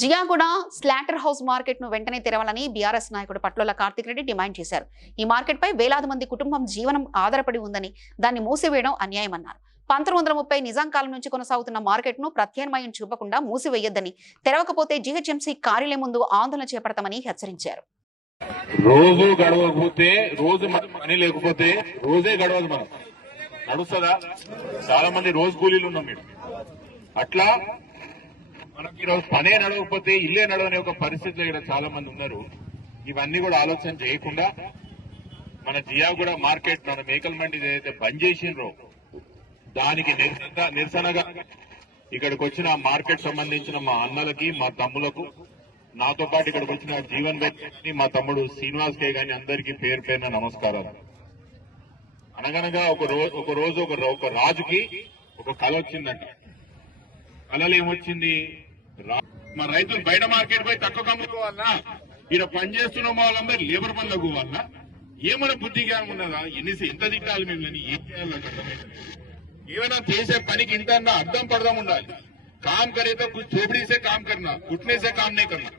Jiyaguda slaughter house market ను వెంటనే తెరవాలని బీఆర్ఎస్ నాయకుడు పట్లోల కార్తిక్ రెడ్డి డిమాండ్ చేశారు. ఈ మార్కెట్ పై వేలాది మంది కుటుంబం జీవనం ఆధారపడి ఉందని, దాన్ని మూసివేయడం అన్యాయమన్నారు. 1930 నిజాం కాలం నుంచి కొనసాగుతున్న మార్కెట్ ను ప్రత్యామ్నాయం చూపకుండా మూసివేయొద్దని, తెరవకపోతే జీహెచ్ఎంసీ కార్యాలయం ముందు ఆందోళన చేపడతామని హెచ్చరించారు. రోజు గడవకపోతే రోజు పని లేకపోతే రోజే గడవదు, మనం నడుస్తుందా? చాలా మంది రోజు కూలీలు ఉన్నాం మీరు. అట్లా మనకి ఈరోజు పనే నడవకపోతే ఇల్లే నడవని ఒక పరిస్థితిలో ఇక్కడ చాలా మంది ఉన్నారు. ఇవన్నీ కూడా ఆలోచన చేయకుండా మన జియాగూడ మార్కెట్, మన మేకల్ మండి ఏదైతే బంద్ చేసిండ్రో దానికి నిరసనగా ఇక్కడికి వచ్చిన మార్కెట్ సంబంధించిన మా అన్నలకి, మా తమ్ములకు, నాతో పాటు ఇక్కడికి వచ్చిన జీవన్ వ్యక్తి, మా తమ్ముడు శ్రీనివాస్ కే గాని అందరికీ పేరు పేరున నమస్కారాలు. అనగనగా ఒక రోజు ఒక రాజుకి ఒక కళ వచ్చిందంట. కళలు ఏమొచ్చింది? మన రైతులు బయట మార్కెట్ పోయి తక్కువ కమ్ముకోవాలన్నా, ఈడ పనిచేస్తున్న వాళ్ళందరూ లేబర్ పనులకు పోవాలన్నా, ఏమైనా బుద్ధి జ్ఞానం ఉన్నదా? ఎంత తిట్టాలి మిమ్మల్ని? ఏం చేయాలి? ఏమైనా చేసే పనికి ఇంత అర్థం పడదాం ఉండాలి. काम करे तो कुछ थोपड़ी से काम करना, घुटने से काम नहीं करना.